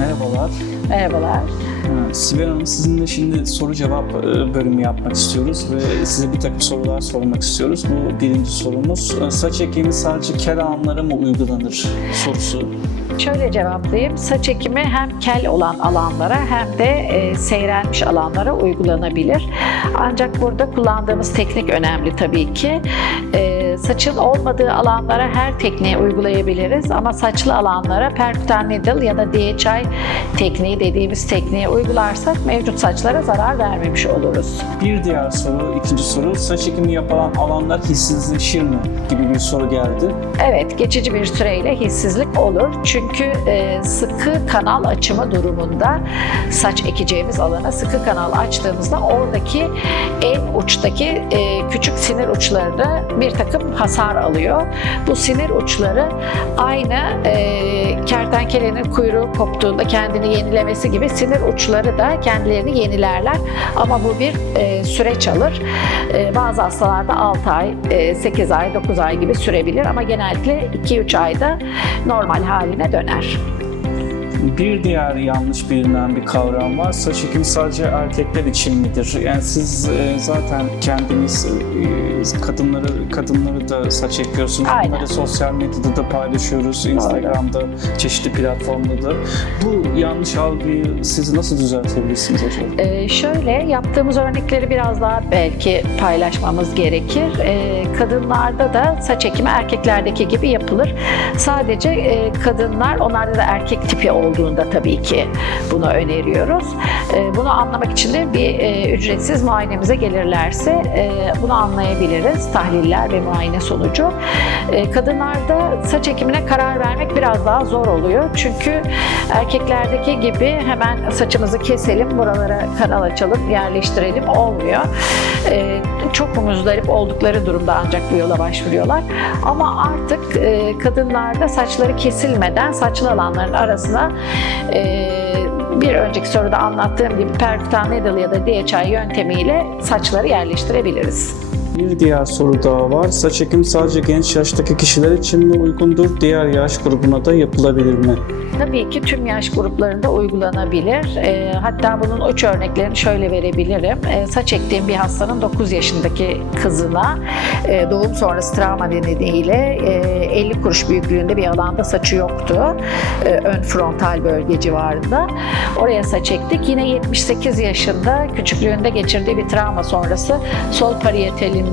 Merhabalar. Merhabalar. Sibel Hanım sizinle şimdi soru cevap e, bölümü yapmak istiyoruz ve size bir takım sorular sormak istiyoruz. Bu birinci sorumuz. Ee, Saç ekimi sadece kel alanlara mı uygulanır sorusu. Şöyle cevaplayayım. Saç ekimi hem kel olan alanlara hem de e, seyrelmiş alanlara uygulanabilir. Ancak burada kullandığımız teknik önemli tabii ki. E, saçın olmadığı alanlara her tekniği uygulayabiliriz ama saçlı alanlara percutan needle ya da DHI tekniği dediğimiz tekniği uygularsak mevcut saçlara zarar vermemiş oluruz. Bir diğer soru, ikinci soru. Saç ekimi yapılan alanlar hissizleşir mi gibi bir soru geldi. Evet, geçici bir süreyle hissizlik olur. Çünkü e, sıkı kanal açımı durumunda saç ekeceğimiz alana sıkı kanal açtığımızda oradaki en uçtaki e, küçük sinir uçlarında bir takım hasar alıyor. Bu sinir uçları aynı e, kertenkelenin kuyruğu koptuğunda kendini yenilemesi gibi sinir uçları da kendilerini yenilerler. Ama bu bir e, süreç alır. E, bazı hastalarda 6 ay, e, 8 ay, 9 ay gibi sürebilir ama genellikle 2-3 ayda normal haline döner. Bir diğer yanlış bilinen bir kavram var. Saç ekimi sadece erkekler için midir? Yani siz e, zaten kendiniz e, kadınları kadınları da saç ekiyorsunuz. Aynen. Bunları sosyal medyada da paylaşıyoruz. Instagram'da, çeşitli platformda da. Bu yanlış algıyı siz nasıl düzeltebilirsiniz hocam? Ee, şöyle yaptığımız örnekleri biraz daha belki paylaşmamız gerekir. Ee, kadınlarda da saç ekimi erkeklerdeki gibi yapılır. Sadece e, kadınlar, onlarda da erkek tipi olduğunda tabii ki bunu öneriyoruz. Ee, bunu anlamak için de bir e, ücretsiz muayenemize gelirlerse e, bunu anlayabiliriz. Tahliller ve muayene sonucu. E, kadınlarda saç ekimine karar vermek biraz daha zor oluyor. Çünkü erkeklerdeki gibi hemen saçımızı keselim, buralara kanal açalım, yerleştirelim olmuyor. Çok muzdarip oldukları durumda ancak bu yola başvuruyorlar. Ama artık kadınlarda saçları kesilmeden saçlı alanların arasına bir önceki soruda anlattığım gibi percutan needle ya da DHI yöntemiyle saçları yerleştirebiliriz. Bir diğer soru daha var. Saç ekimi sadece genç yaştaki kişiler için mi uygundur? Diğer yaş grubuna da yapılabilir mi? Tabii ki tüm yaş gruplarında uygulanabilir. E, hatta bunun uç örneklerini şöyle verebilirim. E, saç ektiğim bir hastanın 9 yaşındaki kızına e, doğum sonrası travma nedeniyle e, 50 kuruş büyüklüğünde bir alanda saçı yoktu. E, ön frontal bölge civarında. Oraya saç ektik. Yine 78 yaşında küçüklüğünde geçirdiği bir travma sonrası sol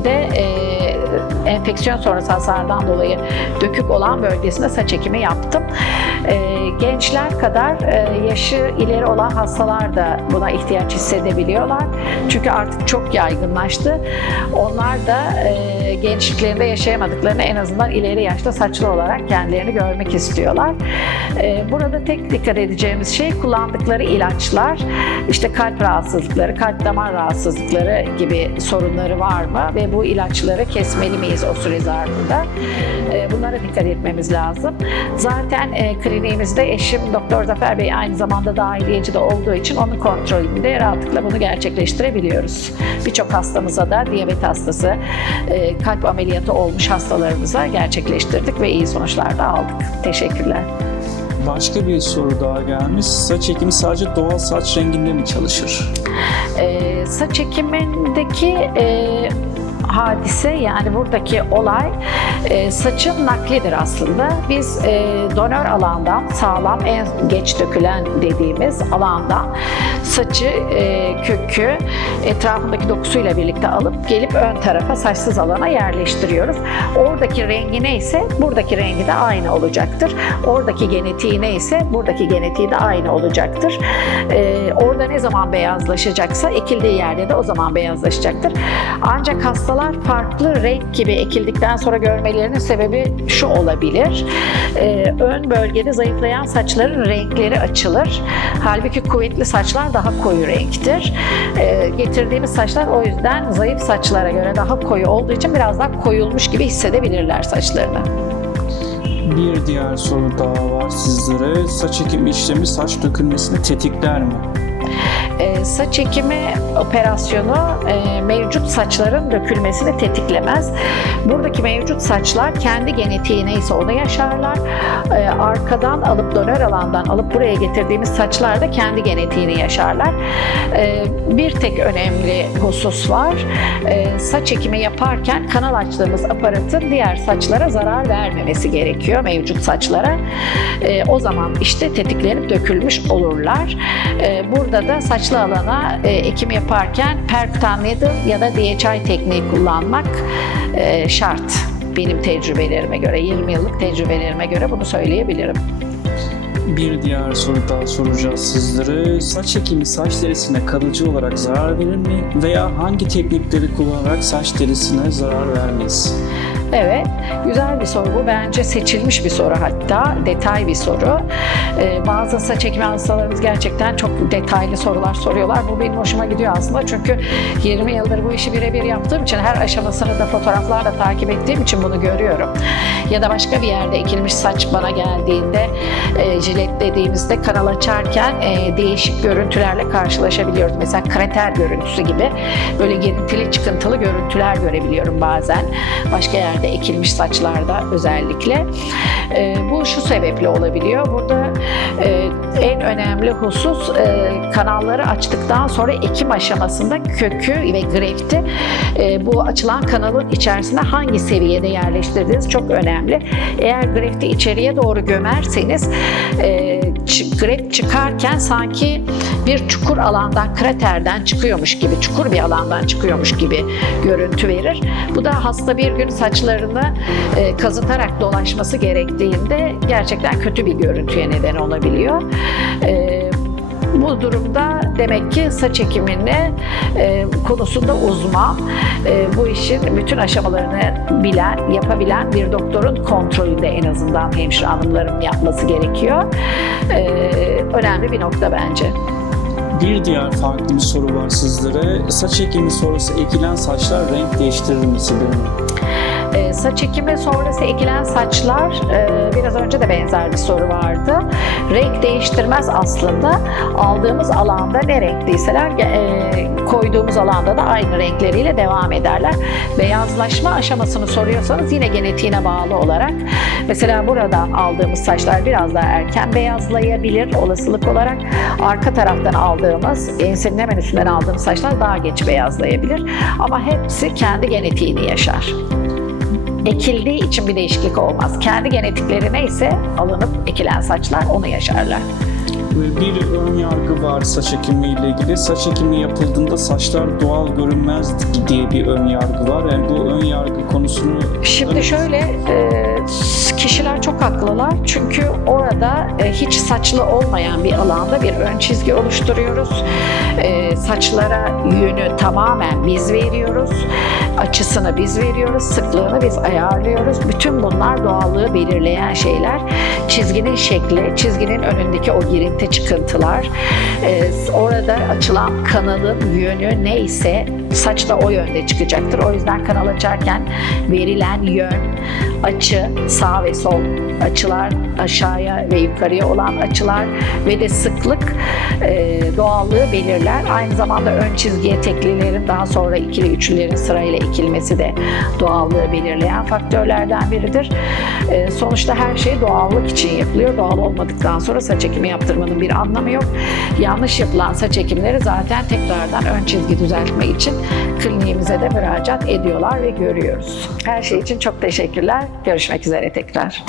parietalinde e, enfeksiyon sonrası hasardan dolayı dökük olan bölgesinde saç ekimi yaptım. E, gençler kadar e, yaşı ileri olan hastalar da buna ihtiyaç hissedebiliyorlar. Çünkü artık çok yaygınlaştı. Onlar da e, gençliklerinde yaşayamadıklarını en azından ileri yaşta saçlı olarak kendilerini görmek istiyorlar. E, burada tek dikkat edeceğimiz şey kullandıkları ilaçlar, işte kalp rahatsızlıkları, kalp damar rahatsızlıkları gibi sorunları var mı ve bu ilaçları kesmeli miyiz o süre zarfında? E, bunlara dikkat etmemiz lazım. Zaten e, kliniğimizde eşim Doktor Zafer Bey aynı zamanda dahiliyeci de olduğu için onun kontrolünde rahatlıkla bunu gerçekleştirebiliyoruz. Birçok hastamıza da diyabet hastası, e, kalp ameliyatı olmuş hastalarımıza gerçekleştirdik ve iyi sonuçlar da aldık. Teşekkürler. Başka bir soru daha gelmiş. Saç ekimi sadece doğal saç renginde mi çalışır? E, saç ekimindeki e, hadise yani buradaki olay e, saçın naklidir aslında. Biz e, donör alandan sağlam en geç dökülen dediğimiz alandan saçı e, kökü etrafındaki dokusuyla birlikte alıp gelip ön tarafa saçsız alana yerleştiriyoruz. Oradaki rengi neyse buradaki rengi de aynı olacaktır. Oradaki genetiği neyse buradaki genetiği de aynı olacaktır. E, orada ne zaman beyazlaşacaksa ekildiği yerde de o zaman beyazlaşacaktır. Ancak hastalar farklı renk gibi ekildikten sonra görmelerinin sebebi şu olabilir. Ee, ön bölgede zayıflayan saçların renkleri açılır. Halbuki kuvvetli saçlar daha koyu renktir. Ee, getirdiğimiz saçlar o yüzden zayıf saçlara göre daha koyu olduğu için biraz daha koyulmuş gibi hissedebilirler saçlarını. Bir diğer soru daha var sizlere. Saç ekimi işlemi saç dökülmesini tetikler mi? E, saç ekimi operasyonu e, mevcut saçların dökülmesini tetiklemez. Buradaki mevcut saçlar kendi genetiği neyse onu yaşarlar. E, arkadan alıp donör alandan alıp buraya getirdiğimiz saçlar da kendi genetiğini yaşarlar. Bir tek önemli husus var. Saç ekimi yaparken kanal açtığımız aparatın diğer saçlara zarar vermemesi gerekiyor mevcut saçlara. O zaman işte tetiklenip dökülmüş olurlar. Burada da saçlı alana e, ekim yaparken percutan needle ya da DHI tekniği kullanmak e, şart. Benim tecrübelerime göre, 20 yıllık tecrübelerime göre bunu söyleyebilirim. Bir diğer soru daha soracağız sizlere. Saç ekimi saç derisine kalıcı olarak zarar verir mi? Veya hangi teknikleri kullanarak saç derisine zarar vermeyiz? Evet, güzel bir soru bu. Bence seçilmiş bir soru hatta, detay bir soru. Ee, bazı saç ekimi hastalarımız gerçekten çok detaylı sorular soruyorlar. Bu benim hoşuma gidiyor aslında çünkü 20 yıldır bu işi birebir yaptığım için her aşamasını da fotoğraflarla takip ettiğim için bunu görüyorum. Ya da başka bir yerde ekilmiş saç bana geldiğinde e, jiletlediğimizde kanal açarken e, değişik görüntülerle karşılaşabiliyoruz. Mesela krater görüntüsü gibi böyle girintili çıkıntılı görüntüler görebiliyorum bazen. Başka yerde ekilmiş saçlarda özellikle. E, bu şu sebeple olabiliyor. Burada e, en önemli husus e, kanalları açtıktan sonra ekim aşamasında kökü ve grefti e, bu açılan kanalın içerisinde hangi seviyede yerleştirdiğiniz çok önemli. Eğer grefti içeriye doğru gömerseniz e, greft çıkarken sanki bir çukur alandan, kraterden çıkıyormuş gibi, çukur bir alandan çıkıyormuş gibi görüntü verir. Bu da hasta bir gün saçlarını e, kazıtarak dolaşması gerektiğinde gerçekten kötü bir görüntüye neden olabiliyor. E, bu durumda demek ki saç ekimini e, konusunda uzman, e, bu işin bütün aşamalarını bilen, yapabilen bir doktorun kontrolünde en azından hemşire hanımların yapması gerekiyor. E, önemli bir nokta bence. Bir diğer farklı bir soru var sizlere. Saç ekimi sonrası ekilen saçlar renk değiştirir mi? E, saç ekimi sonrası ekilen saçlar, e, biraz önce de benzer bir soru vardı. Renk değiştirmez aslında. Aldığımız alanda ne renkliyseler e, koyduğumuz alanda da aynı renkleriyle devam ederler. Beyazlaşma aşamasını soruyorsanız yine genetiğine bağlı olarak mesela buradan aldığımız saçlar biraz daha erken beyazlayabilir olasılık olarak. Arka taraftan aldığımız, ensenin hemen üstünden aldığımız saçlar daha geç beyazlayabilir. Ama hepsi kendi genetiğini yaşar ekildiği için bir değişiklik olmaz. Kendi genetikleri neyse alınıp ekilen saçlar onu yaşarlar. Ve Bir ön yargı var saç ekimi ile ilgili. Saç ekimi yapıldığında saçlar doğal görünmez diye bir ön yargı var. Yani bu ön yargı konusunu Şimdi şöyle e, kişiler çok haklılar çünkü orada e, hiç saçlı olmayan bir alanda bir ön çizgi oluşturuyoruz. E, Saçlara yönü tamamen biz veriyoruz. Açısını biz veriyoruz, sıklığını biz ayarlıyoruz. Bütün bunlar doğallığı belirleyen şeyler. Çizginin şekli, çizginin önündeki o girinti çıkıntılar, e, orada açılan kanalın yönü neyse saç da o yönde çıkacaktır. O yüzden kanal açarken verilen yön, açı, sağ ve sol açılar, aşağıya ve yukarıya olan açılar ve de sıklık e, doğallığı belirler. Aynı zamanda ön çizgiye teklilerin daha sonra ikili üçlülerin sırayla ekilmesi de doğallığı belirleyen faktörlerden biridir. E, sonuçta her şey doğallık için yapılıyor. Doğal olmadıktan sonra saç ekimi yaptırmanın bir anlamı yok. Yanlış yapılan saç ekimleri zaten tekrardan ön çizgi düzeltme için kliniğimize de müracaat ediyorlar ve görüyoruz. Her şey için çok teşekkürler. Görüşmek üzere tekrar.